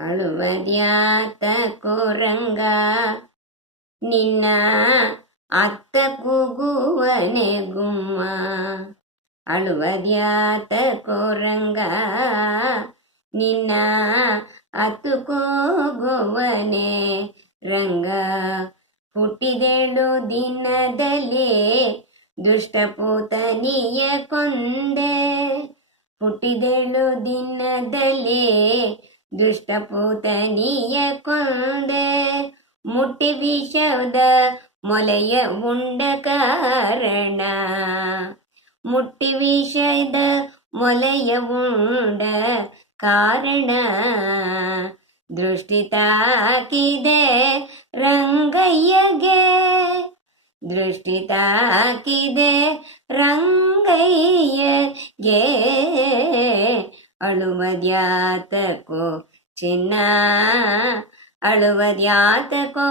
ಅಳುವದ್ಯಾತಕೋ ರಂಗ ನಿನ್ನ ಅತ್ತ ಕೂಗುವನೆ ಗುಮ್ಮ. ಅಳುವದ್ಯಾತಕೋ ರಂಗ ನಿನ್ನ ಅತ್ತು ಕೂಗುವನೆ ರಂಗ. ಹುಟ್ಟಿದೆಳು ದಿನದಲ್ಲಿ ದುಷ್ಟಪೂತನಿಯ ಕೊಂದೆ. ಹುಟ್ಟಿದೆಳು ದಿನದಲ್ಲಿ ದುಷ್ಟಪೂತನಿಯ ಕೊಂದೆ. ಮುಟ್ಟಿ ವಿಷದ ಮೊಲೆಯ ಉಂಡ ಕಾರಣ. ಮುಟ್ಟಿ ವಿಷದ ಮೊಲೆಯ ಉಂಡ ಕಾರಣ. ದೃಷ್ಟಿ ತಾಕಿದೆ ರಂಗಯ್ಯಗೆ. ದೃಷ್ಟಿ ತಾಕಿದೆ ರಂಗಯ್ಯಗೆ. ಅಳುವದ್ಯಾತಕೋ ಚಿನ್ನ ಅಳುವದ್ಯಾತಕೋ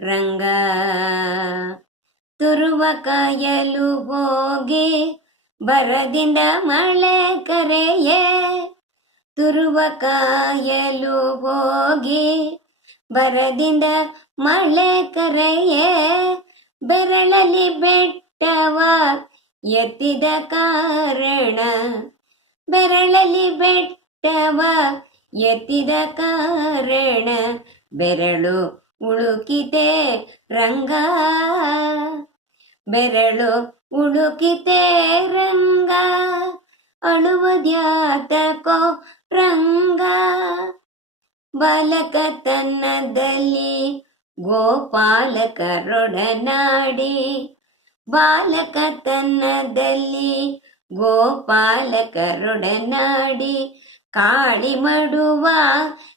ರಂಗ. ತುರುವ ಕಾಯಲು ಹೋಗಿ ಬರದಿಂದ ಮಳೆ ಕರೆಯೇ. ತುರುವ ಕಾಯಲು ಹೋಗಿ ಬರದಿಂದ ಮಳೆ ಕರೆಯೇ. ಬೆರಳಲ್ಲಿ ಬೆಟ್ಟವ ಎತ್ತಿದ ಕಾರಣ. ಬೆರಳಲ್ಲಿ ಬೆಟ್ಟವ ಎತ್ತಿದ ಕಾರಣ. ಬೆರಳು ಉಳುಕಿತೆ ರಂಗ. ಬೆರಳು ಉಳುಕಿತೆ ರಂಗ. ಅಳುವದ್ಯಾತಕೋ ರಂಗ. ಬಾಲಕತನದಲ್ಲಿ ಗೋಪಾಲಕರೊಡನಾಡಿ. ಬಾಲಕತನದಲ್ಲಿ ಗೋಪಾಲಕರೊಡನಾಡಿ. ಕಾಳಿ ಮಡುವ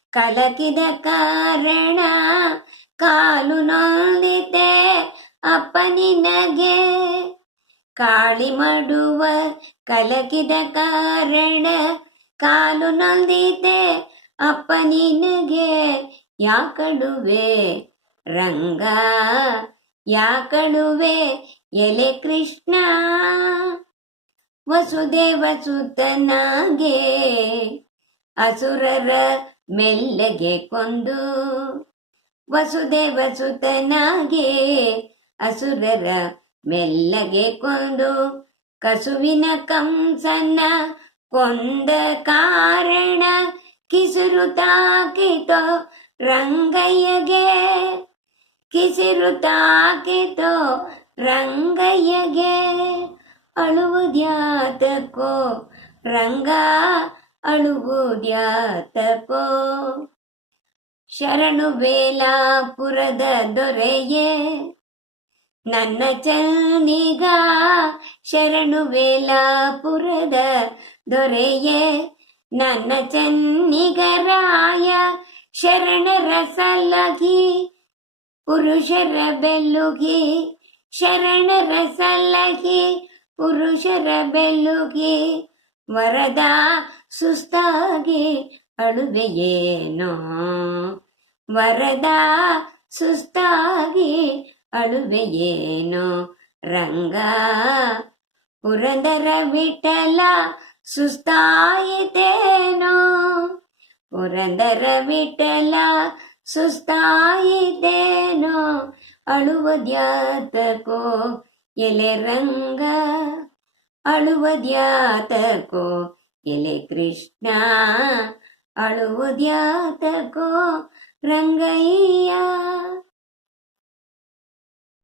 ಕಲಕಿದ ಕಾರಣ. ಕಾಲು ನೊಂದಿತೆ ಅಪ್ಪ ನಿನಗೆ. ಕಾಳಿ ಮಡುವ ಕಲಕಿದ ಕಾರಣ. ಕಾಲು ನೊಂದಿತೆ ಅಪ್ಪ ನಿನಗೆ. ಯಾಕಳುವೆ ರಂಗ ಯಾಕಳುವೆ ಎಲೆ ಕೃಷ್ಣ. ವಸುದೇವ ಸುತನಾಗೆ ಅಸುರರ ಮೆಲ್ಲಗೆ ಕೊಂದು. ವಸುದೇವ ಸುತನಾಗೆ ಅಸುರರ ಮೆಲ್ಲಗೆ ಕೊಂದು. ಕಸುವಿನ ಕಂಸನ ಕೊಂದ ಕಾರಣ. ಕಿಸಿರು ತಾಕಿತೋ ರಂಗಯ್ಯಗೆ. ಕಿಸಿರು ತಾಕಿತೋ ರಂಗಯ್ಯಗೆ. ಅಳುವುದ್ಯಾತಕೋ ರಂಗ ಅಳುವುದ್ಯಾತಕೋ. ಶರಣು ಬೇಲಾಪುರದ ದೊರೆಯೇ ನನ್ನ ಚನ್ನಿಗ. ಶರಣು ಬೇಲಾಪುರದ ದೊರೆಯೇ ನನ್ನ ಚನ್ನಿಗರಾಯ. ಶರಣರ ಸಲಹಿ ಪುರುಷರ ಬೆಲ್ಲುಗಿ. ಶರಣರ ಸಲಹಿ ಪುರುಷರ ಬೆಲ್ಲುಗಿ. ವರದ ಸುಸ್ತಾಗಿ ಅಳುವೆಯೇನೋ. ವರದ ಸುಸ್ತಾಗಿ ಅಳುವೆಯೇನೋ ರಂಗ. ಪುರಂದರ ವಿಠಲ ಸುಸ್ತಾಯಿತೇನೋ. ಪುರಂದರ ವಿಠಲ ಸುಸ್ತಾಯಿತೇನೋ. ಅಳುವದ್ಯಾತಕೋ ಎಲೆ ರಂಗ. ಅಳುವದ್ಯಾತಕೋ ಎಲೆ ಕೃಷ್ಣ. ಅಳುವದ್ಯಾತಕೋ ರಂಗಯ್ಯ.